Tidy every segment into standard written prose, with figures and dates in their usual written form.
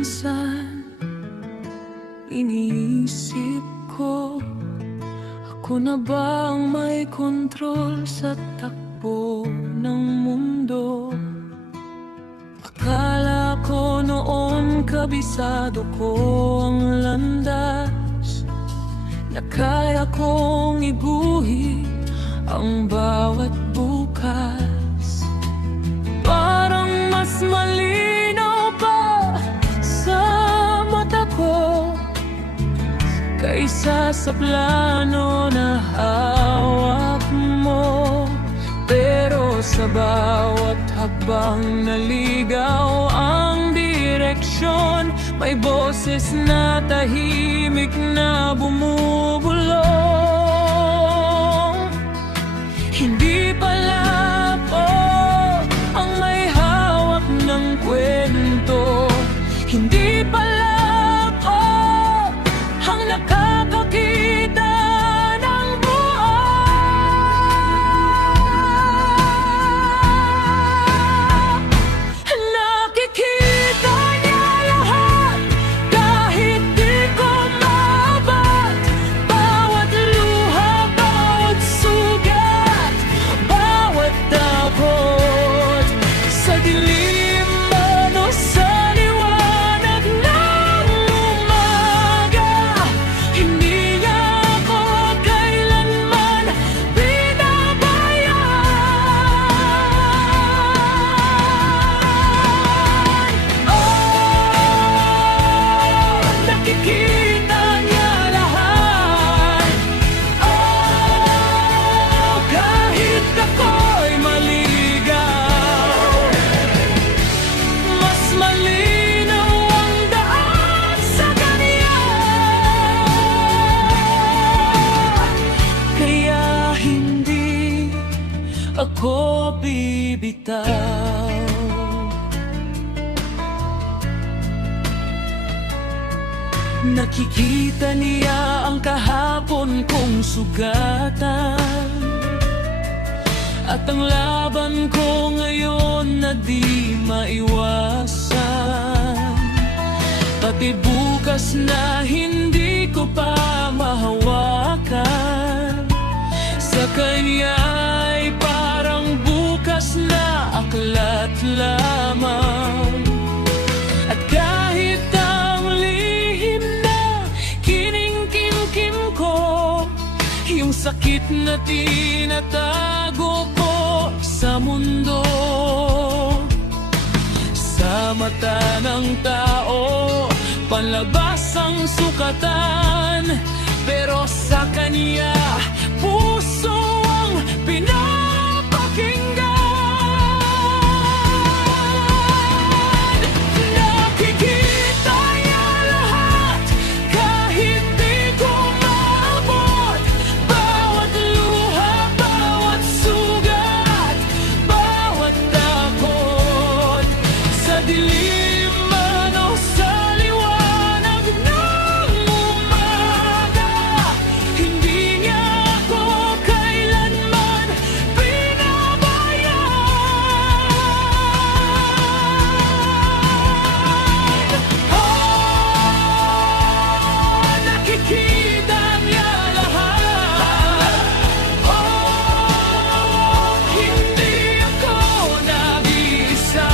minsan iniisip ko, ako na ba ang may kontrol sa takbo ng mundo? Akala ko noon kabisado ko ang landas, na kaya kong iguhit ang bawat bukas. Parang mas malinaw pa sa mata ko kaysa sa plano na hawak mo. Pero sa bawat hakbang naligaw ang direksyon, may boses na tahimik na bumubulong. Hindi pala ako ang may hawak ng kwento, hindi pala ako ang nakakakita ng buhay. Nakikita niya lahat kahit di ko maabot, bawat luha, bawat sugat, bawat takot. Sa dilim man o sa liwanag ng umaga, hindi niya ako kailanman binabayan. Oh, nakikita niya lahat. Oh, kahit ako'y maligaw, mas malinaw ang daan sa kanya. Kaya hindi ako bibitaw. Nakikita niya ang kahapon kong sugatan, at ang laban ko ngayon na di maiwasan. Pati bukas na hindi ko pa mahawakan, sa kanya ay parang bukas na aklat lamang. At kahit ang lihim na kiningkim-kim ko, yung sakit na tinatago ko sa mundo, sa mata ng tao palabas ang sukatan, pero sa kanya puso ang pinapakinggan. Nakikita niya lahat kahit di ko maabot, bawat luha, bawat sugat, bawat takot. Sa dilim man o sa liwanag ng umaga, hindi niya ako kailanman binabayan. Oh, nakikita niya lahat. Oh, hindi ako nag-iisa,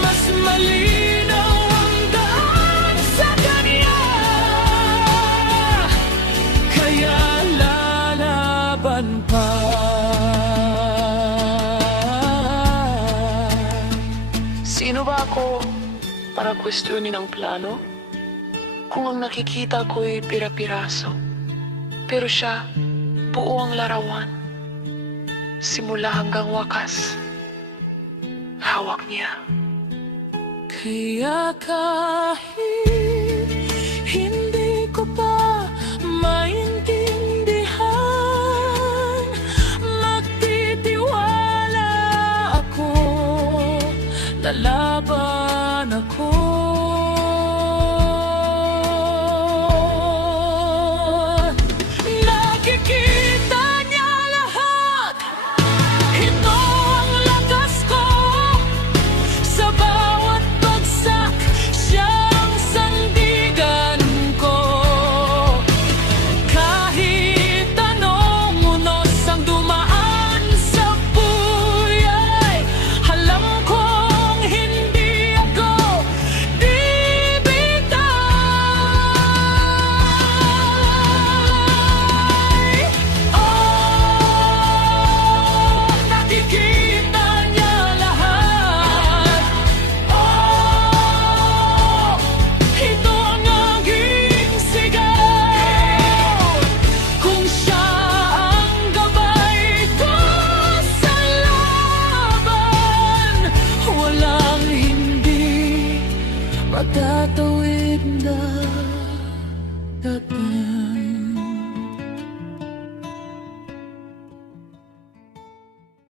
mas malinaw ang daan sa kanya. Kaya lalaban pa. Sino ba ako para questionin ang plano? Kung ang nakikita ko'y pira-piraso, pero siya, buo ang larawan. Simula hanggang wakas, hawak niya. Kaya kahit hindi